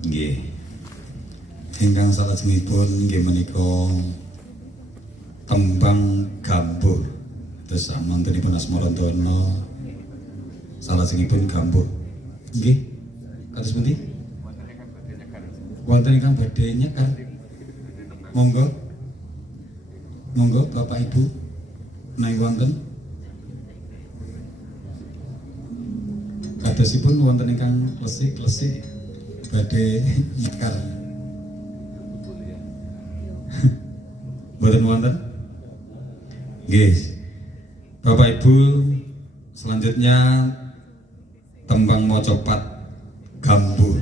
Nggih. Ingkang salajengipun nggih menika tembang gambuh. Terus amantenipun Asmarandana salajengipun gambuh. Nggih. Kados pundi? Wonten ingkang badhe nyekar. Monggo. Monggo Bapak Ibu menawi wonten. Kadosipun wonten ingkang klesik-klesik badhe nyekar. Mboten wonten? Nggih. Bapak Ibu, selanjutnya tembang mocopat gambuh.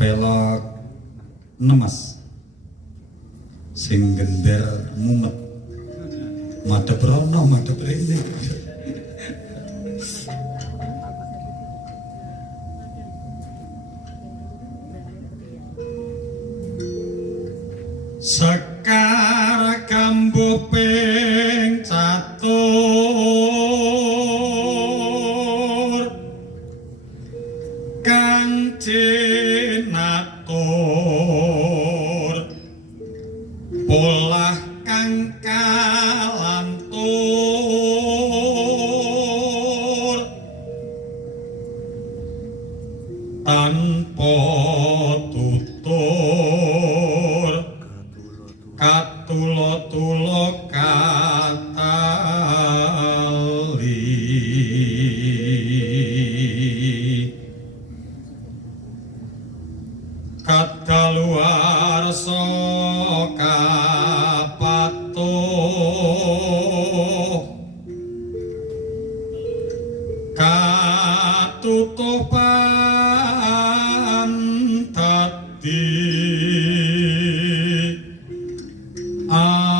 Pelok nemes sing gender mumet madhep rono madhep rene. Sekar gambuh ping catur kang cinatur polah kang kalantur tanpa tutur katulo-tulo katali kadaluwarsa kapatuh katutupan dadi awon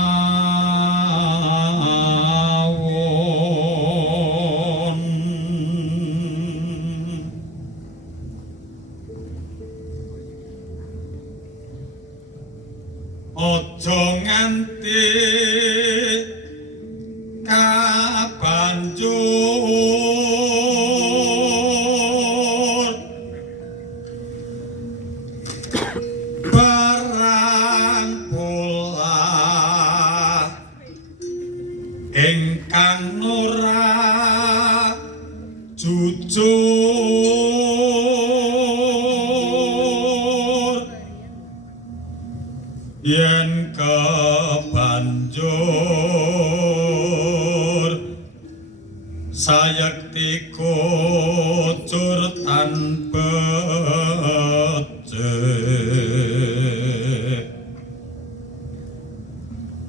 aja nganti kabanjur barang pula ingkang ora jujur yen kebanjur sayekti kucur tanpa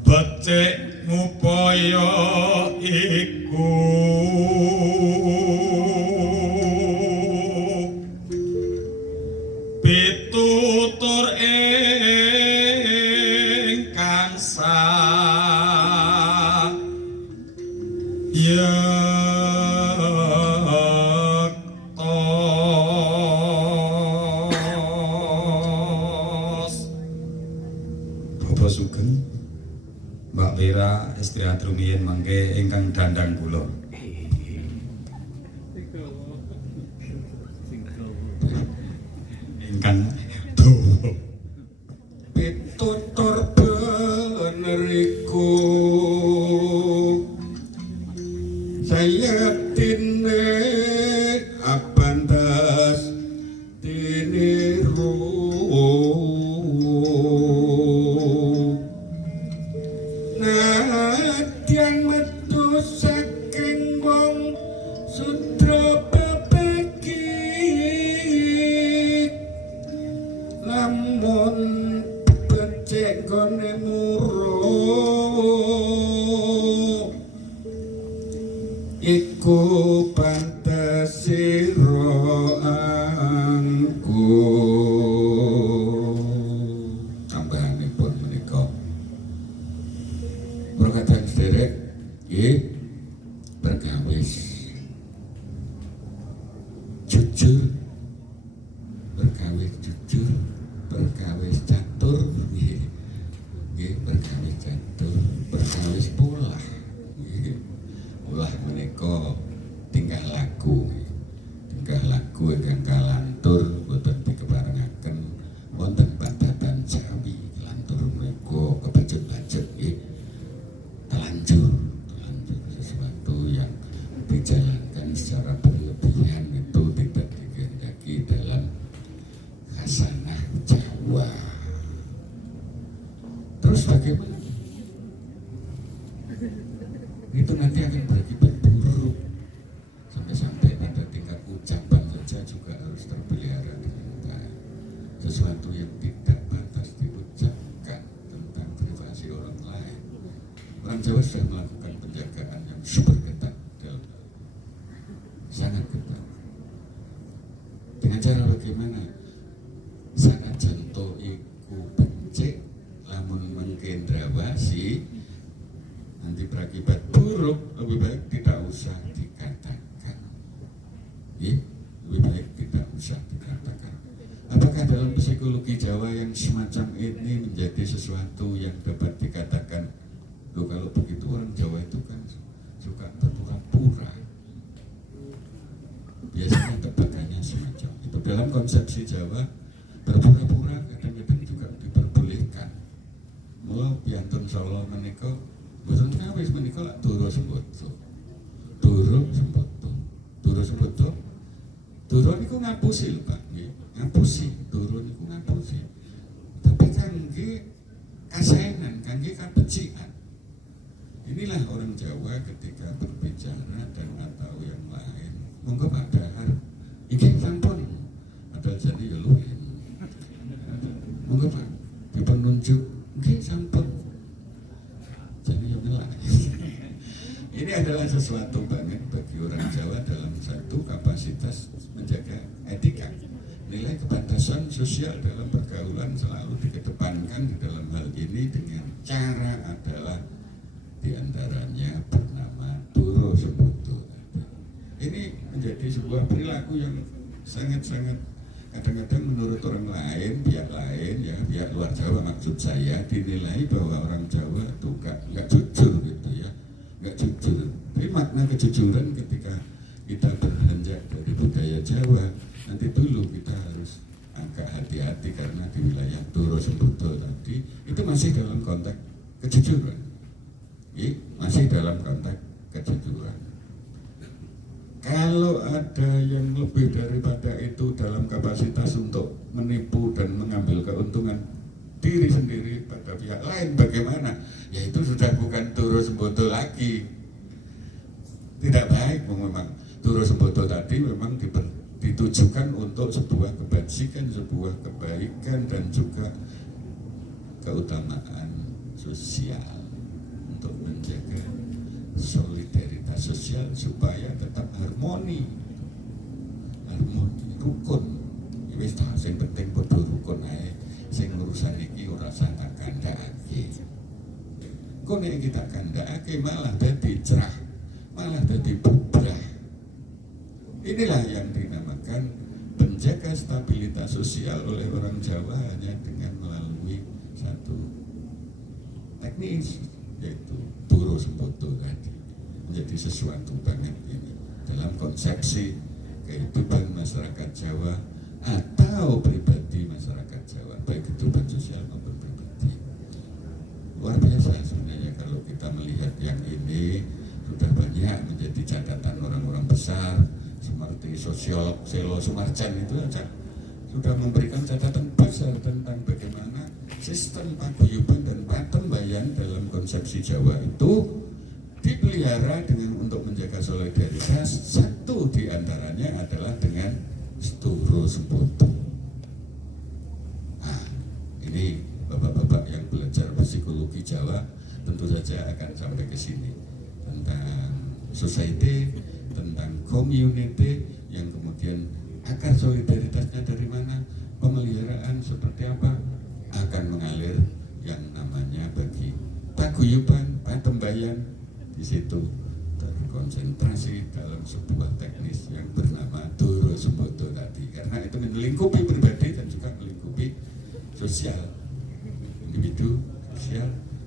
becik ngupaya iku pitutur ingkang sayektos. Bapak Sugeng, Mbak Vera, istri Adrumiyin mangke ingkang dandang kula. Ingkang dawa. Pitutur bener iku sayektine abandas diniru nadyan metu saking wong sudra bebeki lamun becik gone muro iku pantes sira angku tambahanipun menika perkataan sederek nggih berkawis jujur berkawis jujur berkawis catur nggih berkawis catur berkawis pula nggih ulah menika tingkah laku ingkang kalan nanti akan berakibat buruk. Sampai-sampai pada tingkat ucapan saja juga harus terpelihara dengan baik. Sesuatu yang tidak pantas diucapkan tentang privasi orang lain. Orang Jawa sudah melakukan penjagaan yang super ketat, sangat ketat. Dengan cara bagaimana? Sangat janto iku becik, lamun mengkendrawasi, nanti berakibat buruk, lebih baik tidak usah dikatakan. Lebih baik tidak usah dikatakan. Apakah dalam psikologi Jawa yang semacam ini menjadi sesuatu yang dapat dikatakan? Loh, kalau begitu orang Jawa itu kan suka berpura-pura. Biasanya tebakannya semacam itu. Dalam konsepsi Jawa, berpura-pura kadang-kadang juga diperbolehkan. Mula piantun Solo menika mboten kawis menika lak Doro Sembodo. Doro Sembodo. Doro Sembodo. Doro niku ngapusi lho Pak, nggih. Ngapusi, Doro niku ngapusi. Tapi kangge kasaenan, kangge kabecikan. Inilah orang Jawa ketika berbicara dan atau yang lain. Monggo Pak Dahar, iki sampun padahal jadi ya luwih. Monggo Pak, dipun nunjuk, iki sampun. Jadi ya melak. Ini adalah sesuatu banget bagi orang Jawa dalam satu kapasitas menjaga etika. Nilai kepantasan sosial dalam pergaulan selalu dikedepankan di dalam hal ini dengan cara adalah diantaranya bernama Doro Sembodo. Ini menjadi sebuah perilaku yang sangat-sangat kadang-kadang menurut orang lain, pihak luar Jawa maksud saya, dinilai bahwa orang Jawa itu nggak jujur gitu ya, nggak jujur. Tapi makna kejujuran ketika kita beranjak dari budaya Jawa, nanti dulu kita harus agak hati-hati karena di wilayah Doro Sembodo tadi itu masih dalam konteks kejujuran, masih dalam konteks kejujuran. Kalau ada yang lebih daripada itu dalam kapasitas untuk menipu dan mengambil keuntungan diri sendiri pada pihak lain, bagaimana? Ya itu sudah bukan Doro Sembodo lagi. Tidak baik memang. Doro Sembodo tadi memang ditujukan untuk sebuah kebajikan, sebuah kebaikan dan juga keutamaan sosial untuk menjaga solidaritas sosial supaya tetap harmoni, rukun. Wis ta sing penting padha rukun ae, sing urusan iki ora usah tak kandhakake. Kok nek kita kandhakake malah dadi cerah, malah dadi bubrah. Inilah yang dinamakan penjaga stabilitas sosial oleh orang Jawa hanya dengan melalui satu teknis, yaitu Doro Sembodo tadi. Menjadi sesuatu banget ini dalam konsepsi kehidupan masyarakat Jawa atau pribadi masyarakat Jawa, baik kehidupan sosial maupun pribadi. Luar biasa sebenarnya kalau kita melihat yang ini sudah banyak menjadi catatan orang-orang besar seperti sosiolog Selo Sumarjan itu aja sudah memberikan catatan besar tentang bagaimana sistem paguyuban dan patembayan dalam konsepsi Jawa itu dipelihara dengan untuk menjaga solidaritas. Satu diantaranya adalah dengan Doro Sembodo. Nah, ini bapak-bapak yang belajar psikologi Jawa tentu saja akan sampai ke sini tentang society, tentang community, yang kemudian akar solidaritasnya dari mana, pemeliharaan seperti apa, akan mengalir yang namanya bagi paguyuban, patembayan. Di situ terkonsentrasi dalam sebuah teknis yang bernama Doro Sembodo tadi, karena itu melingkupi pribadi dan juga melingkupi sosial, individu,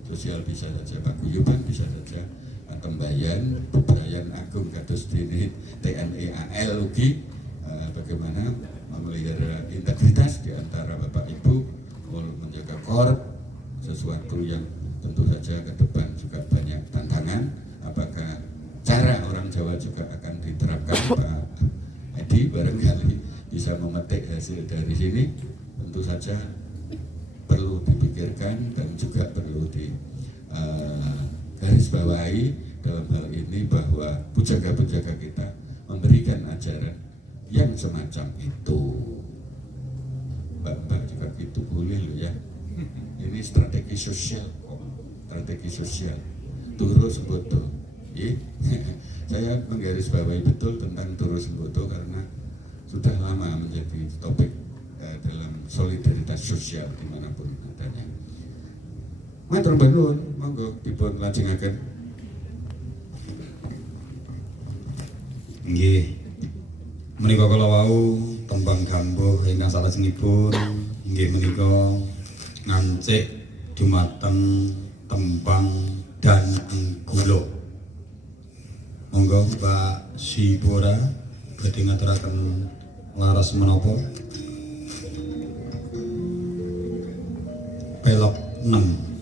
sosial bisa saja paguyuban, bisa saja patembayan, bebrayan agung kados dene TNI AL ugi, bagaimana memelihara integritas di antara Bapak Ibu, menjaga korup, sesuatu yang tentu saja ke depan juga banyak tantangan. Apakah cara orang Jawa juga akan diterapkan? Pak Edi barangkali bisa memetik hasil dari sini. Tentu saja perlu dipikirkan dan juga perlu di garis bawahi dalam hal ini bahwa pujangga-pujangga kita memberikan ajaran yang semacam itu. Mbak juga gitu boleh loh ya. Ini strategi sosial kok, strategi sosial. Turu sembodo. Saya menggarisbawahi betul tentang turu sembodo karena sudah lama menjadi topik dalam solidaritas sosial dimanapun adanya. Matur nuwun, monggo dipun lajengaken. Nggih. Menika kala wau tembang gambuh ingkang salajengipun inggih menika ngancik dumateng tembang dan anggula. Monggo Mbak Sibora badhe ngaturaken laras menapa? Pelok 6.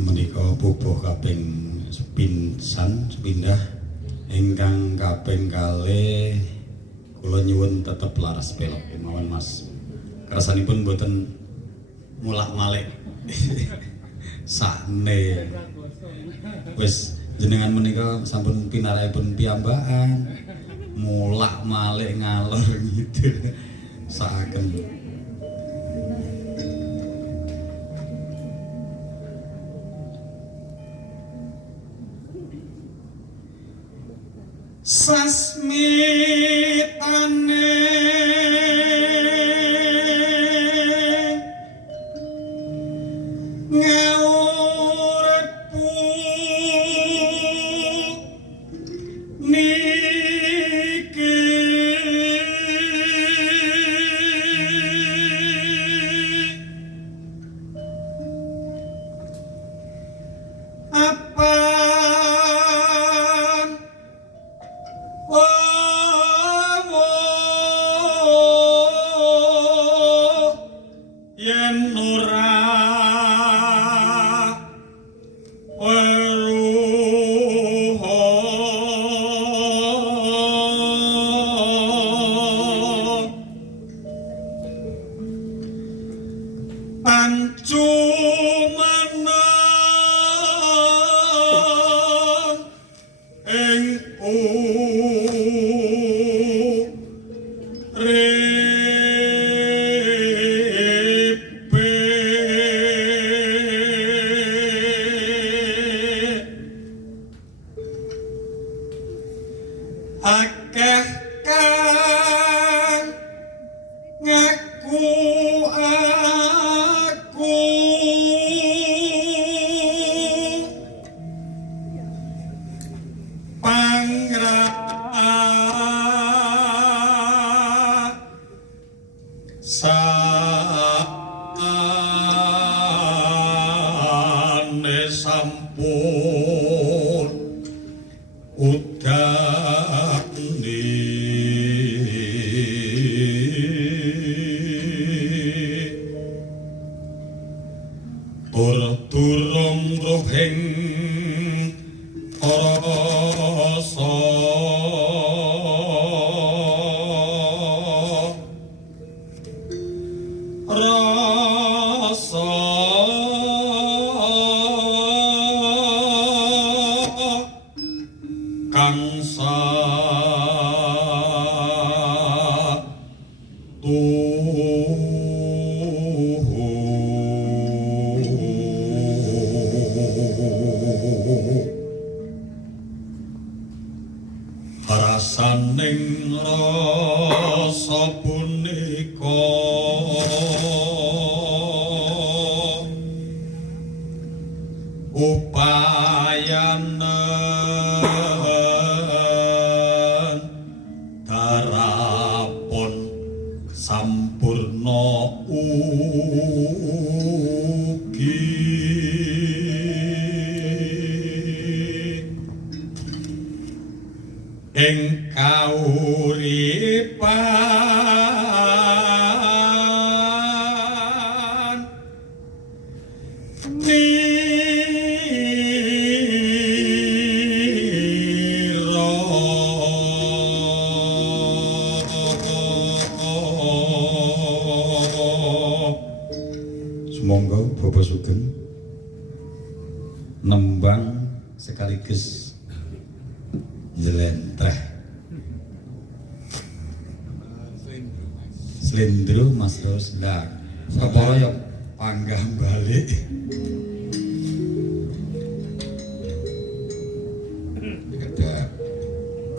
Menika bubuh kaping sepindah ingkang kaping kalih kula nyuwun tetep laras pelok kemawon Mas. Kersanipun mboten mulak-malik. Sakne. Wis jenengan menika sampun pinarahipun piyambakan. Mulak-malik ngalor ngidul. Saken. Sasmitane ngawurku niki apa yen ora akeh kang ngaku aku pangrasane sampun udani turung rohing rasa rasa kang rasaning rasa punika upayanen darapun sampurna ing kauripan nira semonggo Bapak Sugeng nembang sekaligus jelentreh slendro Mas Roslan kepala yo panggah balik kada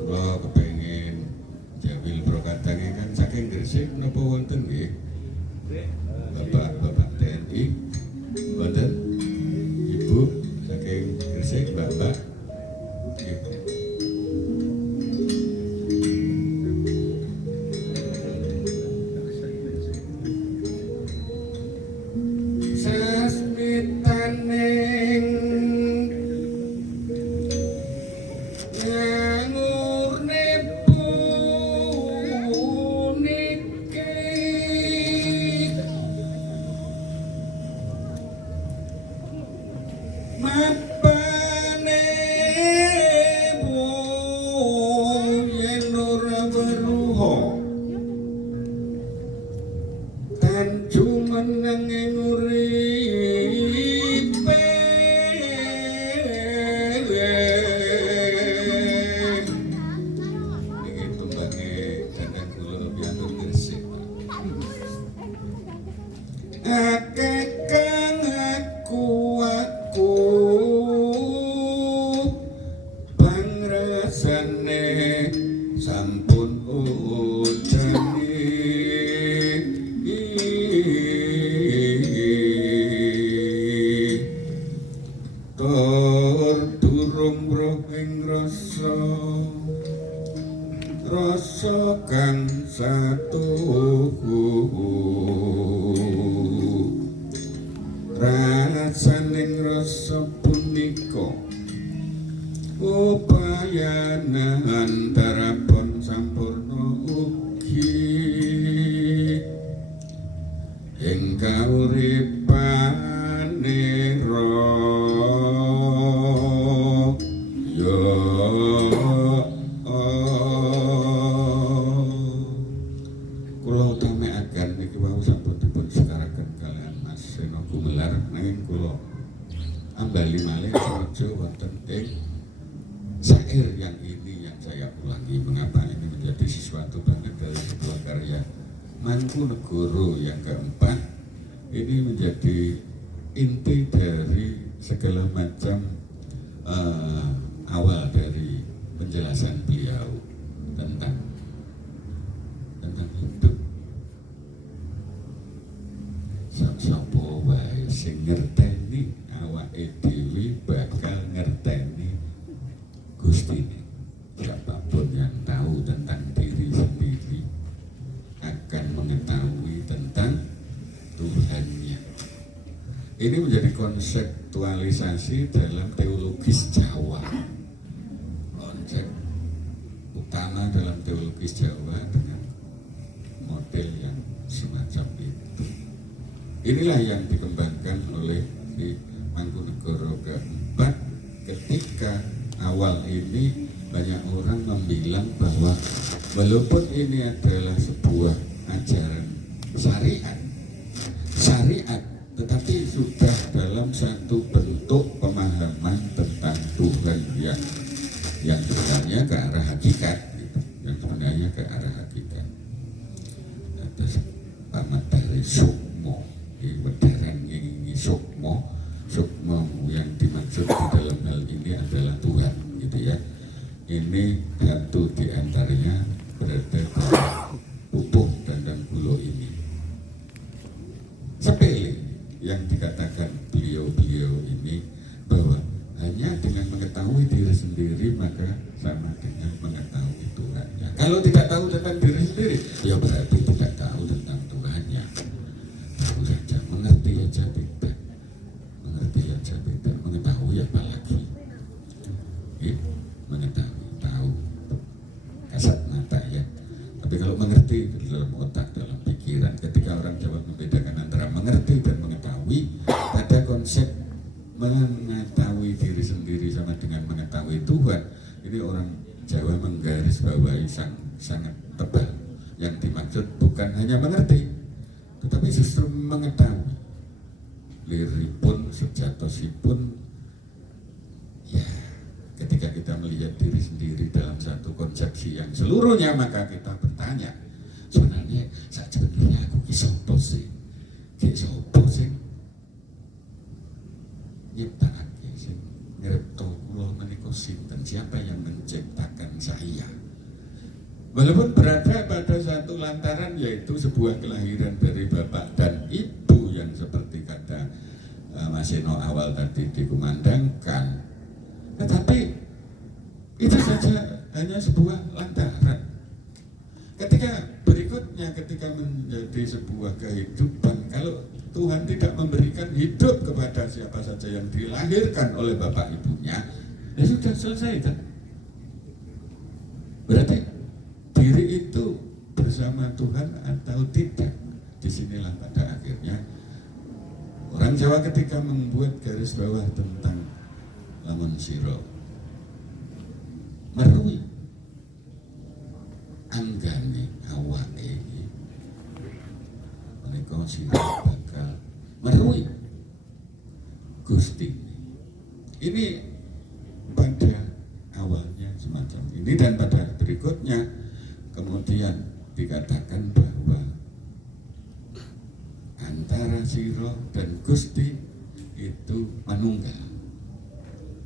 kula kepengin Jawil Prokadang kan saking Gresik menapa wonten nggih Bapak TNI wonten Ibu saking Gresik Bapak sampun udani tur durung rohing rasa rasa kang satuhu rasaning rasa punika upayanan antarapun sampurna ugi ing kauripane rasa sengaja wonten ing syair yang ini yang saya ulangi. Mengapa ini menjadi sesuatu banget dari sebuah karya Mangkunegoro yang keempat, ini menjadi inti dari segala macam awal dari penjelasan beliau tentang hidup. Sapa wae sing ngerteni awake dhewe bakal ngerteni Gustine. Siapapun yang tahu tentang diri sendiri akan mengetahui tentang Tuhannya. Ini menjadi konseptualisasi dalam teologis Jawa. Konsep utama dalam teologis Jawa dengan model yang semacam itu. Inilah yang dikembangkan oleh si Mangkunegoro keempat ketika awal ini banyak orang membilang bahwa walaupun ini adalah sebuah ajaran syariat, tetapi sudah dalam satu bentuk pemahaman tentang Tuhan yang sebenarnya ke arah hakikat, gitu. Yang sebenarnya ke arah hakikat. Atas pamat dari sukmo, wedharan ngingi sukmo yang dimaksud di dalam hal ini adalah Tuhan, gitu ya. Ini satu di antaranya berada di pupuk dan gula ini. Sepele yang dikatakan beliau-beliau ini bahwa hanya dengan mengetahui diri sendiri maka sama dengan mengetahui Tuhannya. Kalau tidak tahu tentang diri sendiri, ya berarti tidak tahu tentang Tuhannya. Tahu saja, mengerti saja tidak. Mengerti saja tidak, mengetahui apalagi. Mengetahui, tahu, kasat mata ya. Tapi kalau mengerti dalam otak, dalam pikiran, ketika orang Jawa membedakan antara mengerti dan mengetahui, ada konsep mengetahui diri sendiri sama dengan mengetahui Tuhan. Ini orang Jawa menggarisbawahi sangat tebal. Yang dimaksud bukan hanya mengerti, tetapi justru mengetahui. Liripun, sejatosipun, ya. Ketika kita melihat diri sendiri dalam satu konsepsi yang seluruhnya, maka kita bertanya, sebenarnya aku kisopo sih nyiptakake sing ngripta kula menika sinten, siapa yang menciptakan saya? Walaupun berada pada satu lantaran, yaitu sebuah kelahiran dari bapak dan ibu yang seperti kata Mas Eno awal tadi dikumandangkan, tetapi itu saja hanya sebuah lantaran. Ketika berikutnya, ketika menjadi sebuah kehidupan, kalau Tuhan tidak memberikan hidup kepada siapa saja yang dilahirkan oleh bapak ibunya, ya sudah selesai kan? Berarti diri itu bersama Tuhan atau tidak? Disinilah pada akhirnya orang Jawa ketika membuat garis bawah tentang lamun siro merui anggane awake menika siro bakal merui Gusti. Ini pada awalnya semacam ini, dan pada berikutnya kemudian dikatakan bahwa antara siro dan Gusti itu manunggal,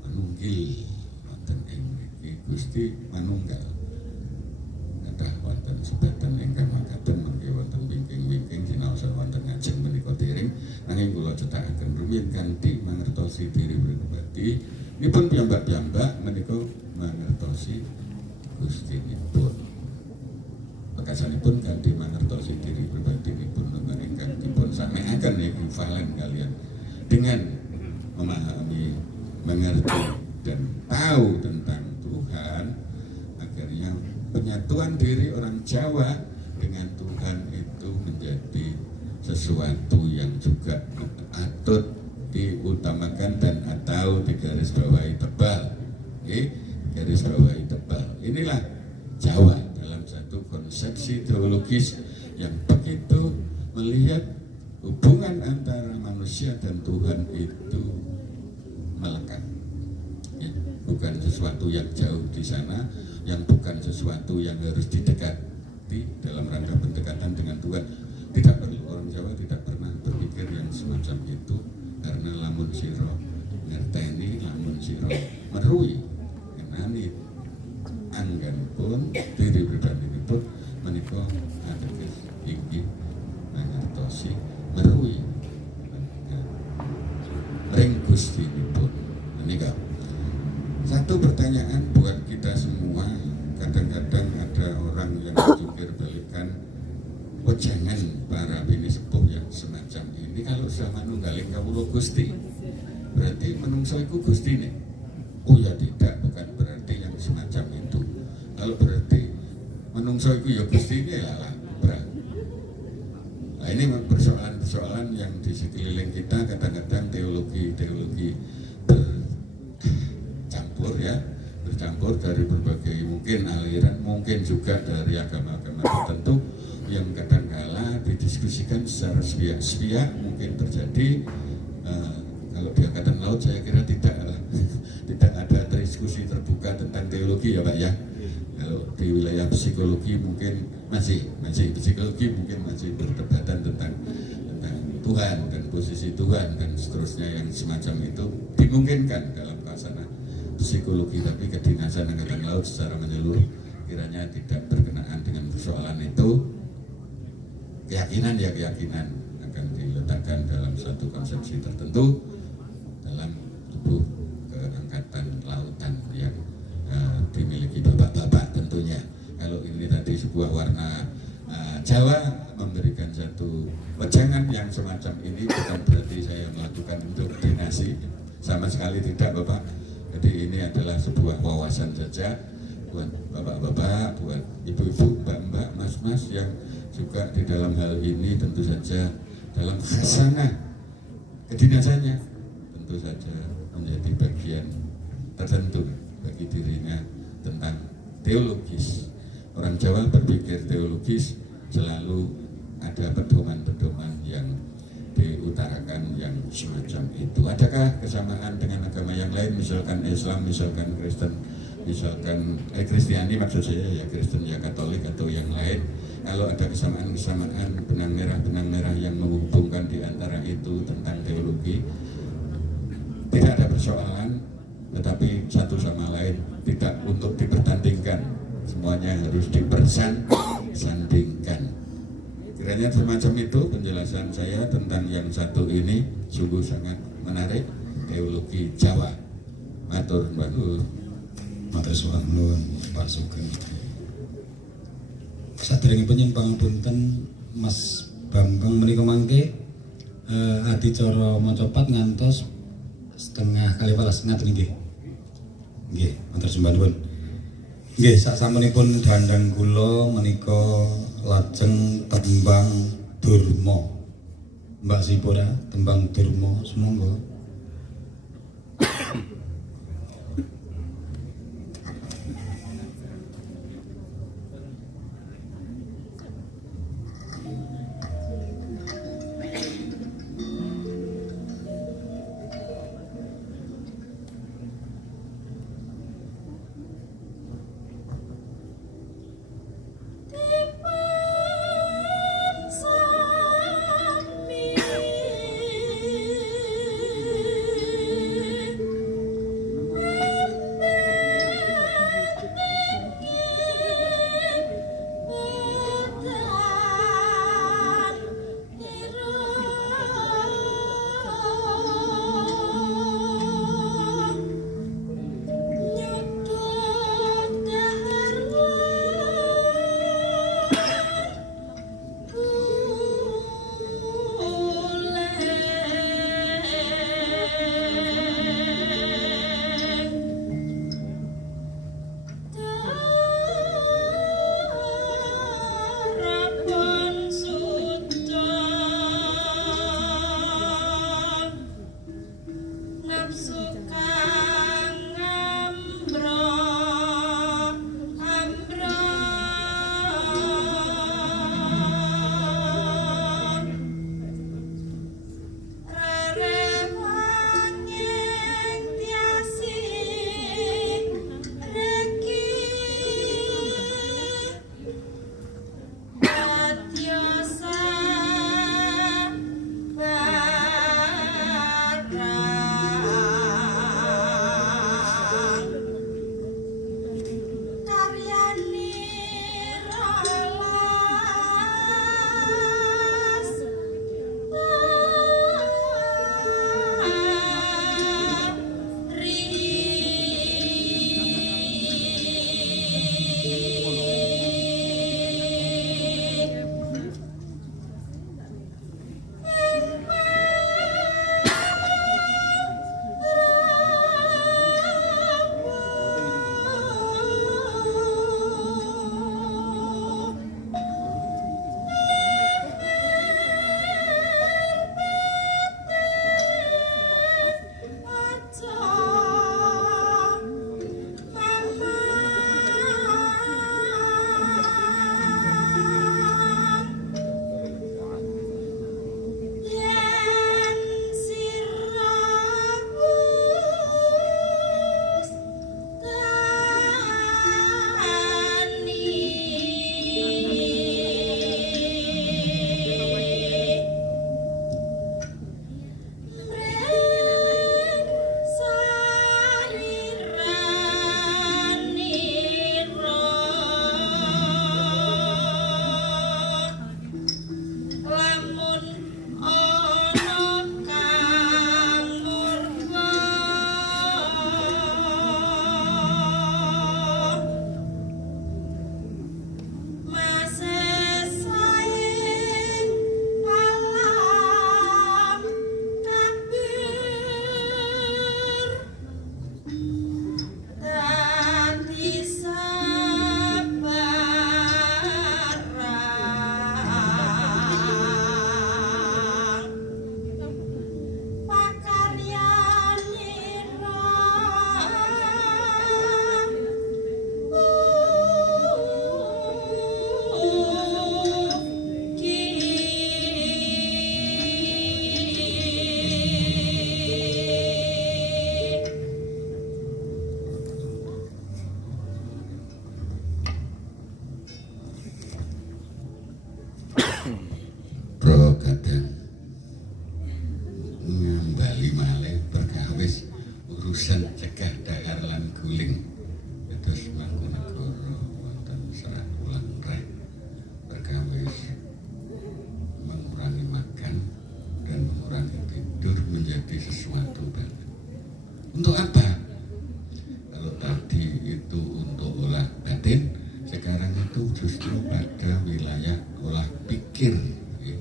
manunggil wonten ing mriki Gusti manunggal. Kathah wonten sebaten ingkang makaten mangke wonten wingking-wingking sinaosa wonten ngajeng menika tiring, nanging kula cetakaken rumiyin kanthi mangertosi diri pribadi. Nipun piyambak-piyambak menika mangertosi Gustinipun. Pekasanipun kanthi mangertosi diri pribadi nipun nonton ingkang dipun sampaikan ekivalen kalian dengan memahami, mengerti dan tahu tentang Tuhan, akhirnya penyatuan diri orang Jawa dengan Tuhan itu menjadi sesuatu yang juga patut diutamakan dan atau digarisbawahi tebal. Garis bawahi tebal. Inilah Jawa dalam satu konsepsi teologis yang begitu melihat hubungan antara manusia dan Tuhan itu melekat. bukan sesuatu yang jauh di sana, yang bukan sesuatu yang harus didekati dalam rangka pendekatan dengan Tuhan. Tidak perlu, orang Jawa tidak pernah berpikir yang semacam itu, karena lamun siro ngerteni, lamun siro merui kenani anggan pun diri pribadi pun menika ateges inggih mangertosi merui ring Gustinipun menika. Satu pertanyaan buat kita semua, kadang-kadang ada orang yang berpikir balikan, oh jangan para bini sepuh yang semacam ini kalau sama nunggaling kawula Gusti berarti menungso iku Gusti nih. Oh ya tidak, bukan berarti yang semacam itu. Kalau berarti menungso iku ya Gusti ini lah. Nah, ini persoalan-persoalan yang di sekeliling kita kadang-kadang teologi bercampur dari berbagai mungkin aliran, mungkin juga dari agama-agama tertentu yang kadang-kala didiskusikan secara sepihak mungkin terjadi. Kalau di Angkatan Laut saya kira tidak ada diskusi terbuka tentang teologi ya Pak ya. Kalau di wilayah psikologi mungkin masih psikologi mungkin masih perdebatan tentang Tuhan dan posisi Tuhan dan seterusnya yang semacam itu dimungkinkan dalam suasana psikologi, tapi kedinasan Angkatan Laut secara menyeluruh kiranya tidak berkenaan dengan persoalan itu. Keyakinan akan diletakkan dalam satu konsepsi tertentu dalam tubuh keangkatan lautan yang dimiliki bapak-bapak tentunya. Kalau ini tadi sebuah warna Jawa memberikan satu wejangan yang semacam ini, bukan berarti saya melakukan indoktrinasi, sama sekali tidak Bapak. Jadi ini adalah sebuah wawasan saja buat bapak-bapak, buat ibu-ibu, mbak-mbak, mas-mas yang juga di dalam hal ini tentu saja dalam khasanah kedinasannya tentu saja menjadi bagian tertentu bagi dirinya tentang teologis. Orang Jawa berpikir teologis selalu ada pedoman-pedoman yang diutarakan yang semacam itu. Adakah kesamaan dengan agama yang lain, misalkan Islam, misalkan Kristen, misalkan Kristiani maksud saya ya, Kristen ya, Katolik atau yang lain? Kalau ada kesamaan-kesamaan benang merah yang menghubungkan di antara itu tentang teologi, tidak ada persoalan, tetapi satu sama lain tidak untuk dipertandingkan, semuanya harus dipersandingkan. Kiranya semacam itu penjelasan saya tentang yang satu ini, sungguh sangat menarik, teologi Jawa. Matur nuwun. Matur nuwun Pak Sugeng. Saderengipun nyuwun pangapunten Mas Bambang menika mangke adicara maca pat ngantos 11:30 ngaten nggih. Nggih, matur sembah nuwun. Nggih, sasampunipun dandang kula menika lajeng tembang Durma. Mbak Sipora, tembang Durma semonggo. cegah dahar lan guling terus Mangkunegara wonten Serat Wulan Reh perkawis mengurangi makan dan mengurangi tidur menjadi sesuatu banget. Untuk apa? Kalau tadi itu untuk olah batin, sekarang itu justru pada wilayah olah pikir, ya.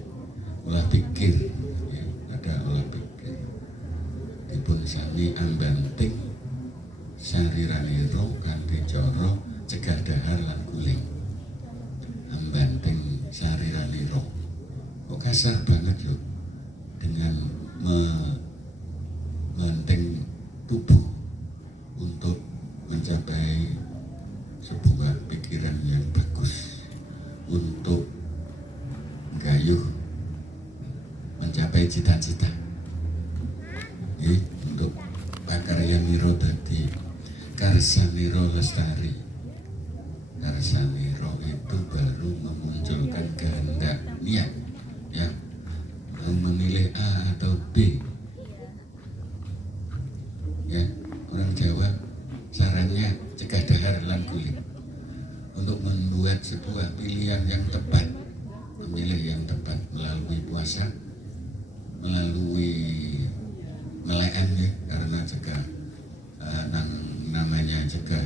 Olah pikir, ya. Ada olah pikir. Dipun sami ambanting sariraniro kanthi cara cegah dahar lan guling. Ambanting sariraniro. Kok kasar banget yo dengan membanting tubuh untuk mencapai sebuah pikiran yang bagus, untuk gayuh mencapai cita-cita, untuk pakarya miro tadi karsaniro lestari. Karsaniro itu baru memunculkan kehendak niat, ya, memilih A atau B, ya. Orang Jawa sarannya cegah dahar lan guling untuk membuat sebuah pilihan yang tepat, memilih yang tepat melalui puasa, melalui melekan, ya, karena cegah namanya cegah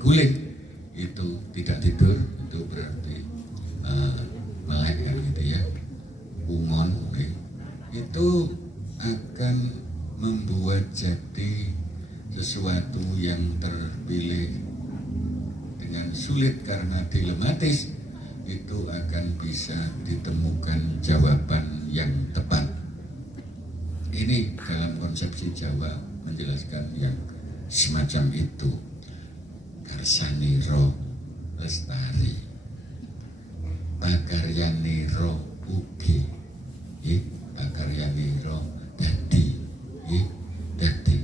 guling itu tidak tidur, itu berarti melek kan gitu ya, ungon, ya. Itu akan membuat jadi sesuatu yang terpilih dengan sulit karena dilematis, itu akan bisa ditemukan jawaban yang tepat. Ini dalam konsepsi Jawa menjelaskan yang semacam itu. Karsaniro lestari, pakaryaniro ugi, pakaryaniro dadi, dadi.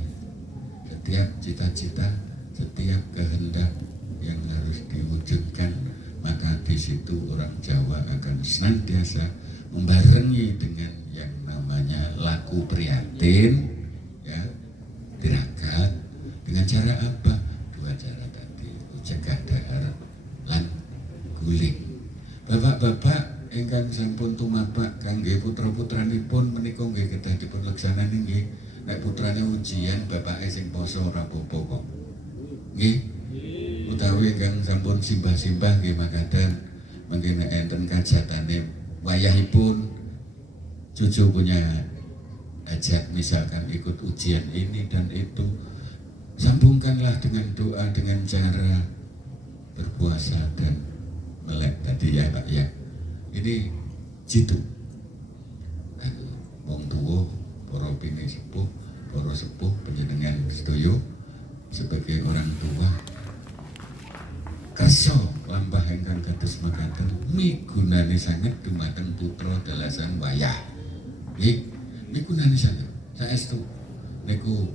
Setiap cita-cita, setiap kehendak yang harus diwujudkan, maka di situ orang Jawa akan senantiasa membarengi dengan yang namanya laku prihatin, ya, tirakat. Dengan cara apa? Dua cara tadi, cegah dahar lan guling. Bapak-bapak ingkang sampun tumapak kangge putra-putranipun menika nggih kedah dipun leksanani nggih. Nek putrane ujian bapake sing poso ora apa-apa kok. Nggih. Utawi kang sampun simbah-simbah nggih makaten mangke nek enten kajatane wayahipun cucu punya hajat misalkan ikut ujian ini dan itu, sambungkanlah dengan doa, dengan cara berpuasa dan melek tadi ya Pak ya. Ini jitu. Wong tuwa, para pini sepuh, para sepuh panjenengan sedaya sebagai orang tua kersa lampah ingkang kados mekaten migunani sanget dumateng putra dalasan wayah. Nggih, migunani sanget. Saestu niku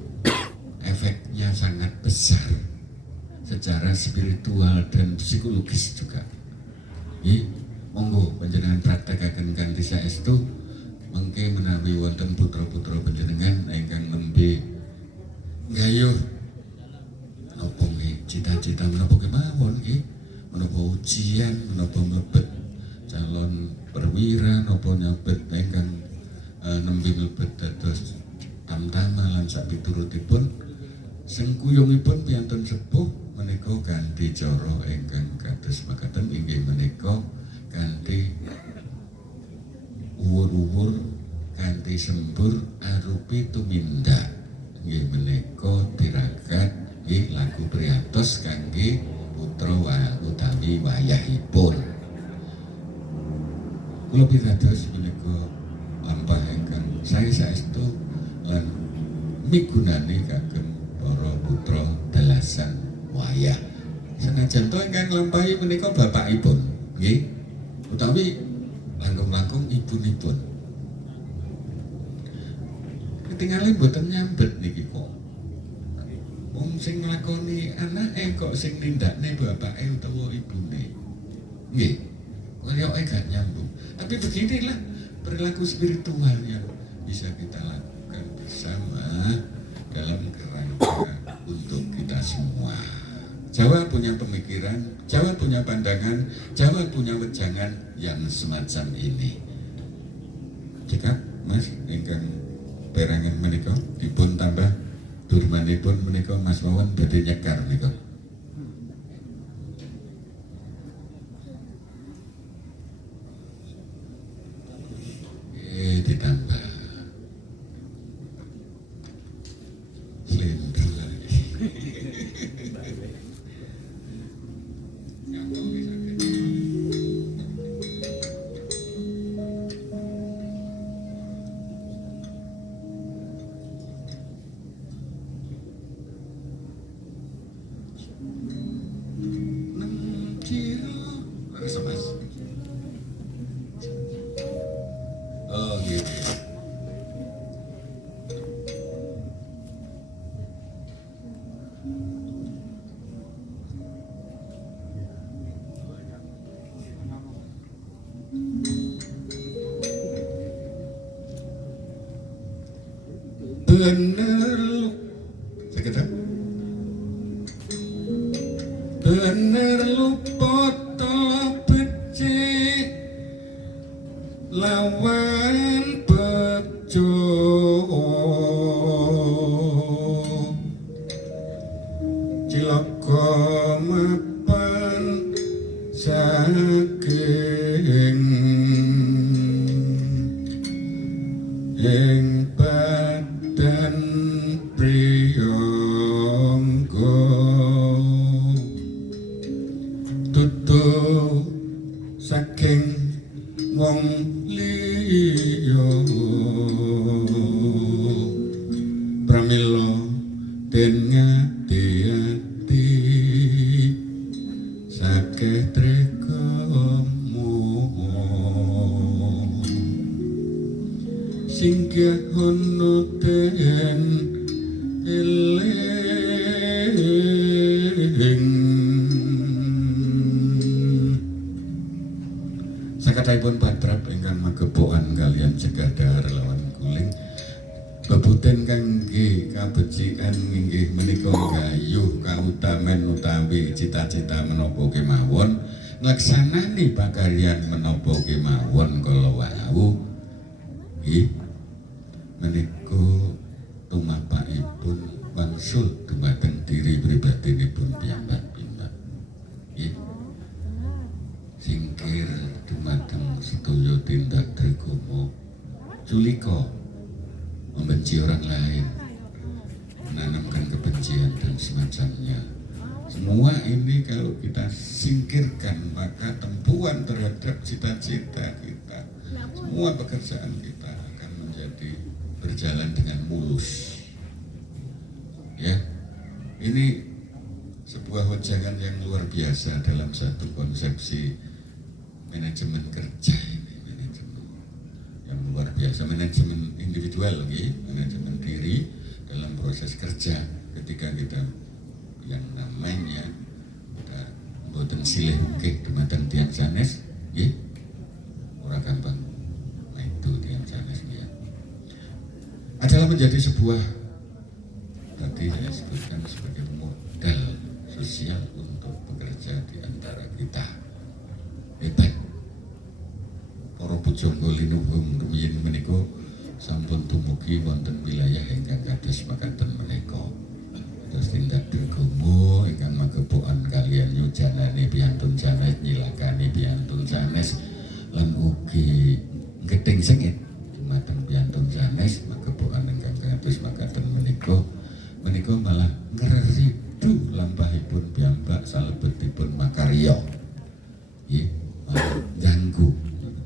efeknya sangat besar secara spiritual dan psikologis juga. Nggih, monggo panjenengan praktekaken kanthi saestu mengke menawi wonten putra-putra panjenengan ingkang nembe gayuh napa nggih cita-cita menapa kemawon nggih, menapa ujian, menapa mlebet calon perwira, napa nyabet ingkang nembe mlebet dados tamtama lan sapiturutipun sengkuyungipun piantun sepuh menika kanthi cara ingkang kados makaten inggih menika kanthi uwur-uwur kanthi sembur arupi tumindak nggih menika tirakat nggih laku priatos kangge putra utawi wayahipun. Kula pitados menika lampah ingkang saestu lan migunani kagem para putra dalasan wayah. Senajan to ingkang lampahi menika bapakipun nggih utawi langkung-langkung ibunipun. Ketinggalan mboten nyambet niki kok. Wong sing nglakoni anake kok sing nindakne bapake utawa ibune. Nggih. Koyoke gak nyambung. Tapi beginilah perilaku spiritual yang bisa kita lakukan bersama dalam kerangka untuk Jawa punya pemikiran, Jawa punya pandangan, Jawa punya wejangan yang semacam ini. Jika Mas ingkang perangan menika dipun tambah durmanipun menika Mas Wawan badhe nyekar menika. Ditambah slendro lagi. Rasa Mas. Oh gitu. Bener lu, sekedar. Bener lu foto becik lawan bejo cilaka mapan saking ing badan priyangga tutu saking wong liya pramila den ngati-ati sakeh trekamu singgah ono den eling sakataipun patrap ingkang magepokan kalian Jagadha relawan Guling bebuten kangge kabecikan inggih menika gayuh kautamen utawi cita-cita menapa kemawon nglaksanani pakaryan menapa kemawon kala wau nggih menika tumapakipun wangsul dumateng diri pribadinipun piyambak-piyambak nggih singkir dumateng sedaya tindak dragama culika membenci orang lain, menanamkan kebencian dan semacamnya. Semua ini kalau kita singkirkan maka tempuan terhadap cita-cita kita, semua pekerjaan kita akan menjadi berjalan dengan mulus. Ya, ini sebuah wejangan yang luar biasa dalam satu konsepsi manajemen kerja ini, manajemen yang luar biasa, manajemen individual, manajemen diri dalam proses kerja ketika kita yang namanya mboten silih ukih dumateng tiyang sanes, nggih ora gampang. Nah itu tiyang sanes ya adalah menjadi sebuah tadi saya sebutkan sebagai modal sosial untuk bekerja di antara kita. Hebat. Para pujangga linuhung rumiyin menika sampun dumugi wonten wilayah ingkang kados makaten menika. Terus tindak dragama ingkang magepokan kalian nyujanane piyantun sanes nyilakani piyantun sanes lan ugi gething sengit dumateng piyantun sanes magepokan ingkang kados makaten menika malah ngeridu lampahipun piyambak salebetipun makarya. Nggih,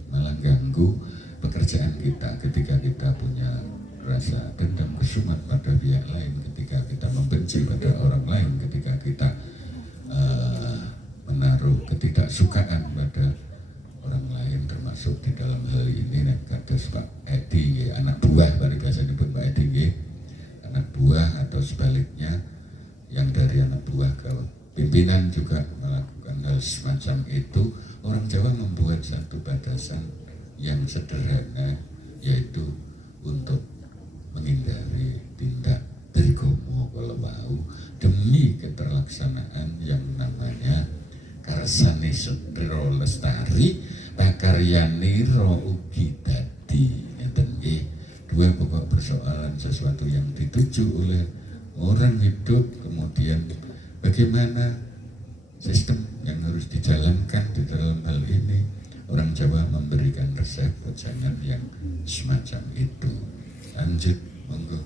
malah ganggu pekerjaan kita ketika kita punya rasa dendam kesumat pada pihak lain, ketika kita membenci pada orang lain, ketika kita menaruh ketidaksukaan pada orang lain, termasuk di dalam hal ini kados Pak Edi, anak buah biasanya pun Pak Edi, anak buah atau sebaliknya yang dari anak buah ke pimpinan juga melakukan hal semacam itu. Orang Jawa membuat satu batasan yang sederhana, yaitu untuk menghindari tindak Trigomo kalau mau demi keterlaksanaan yang namanya karsane Sutro Lestari pakaryaniro ugi dadi. Ngeten nggih. Dua pokok persoalan sesuatu yang dituju oleh orang hidup, kemudian bagaimana sistem yang harus dijalankan di dalam hal ini. Orang Jawa memberikan resep, jangan yang semacam itu. Lanjut, monggo.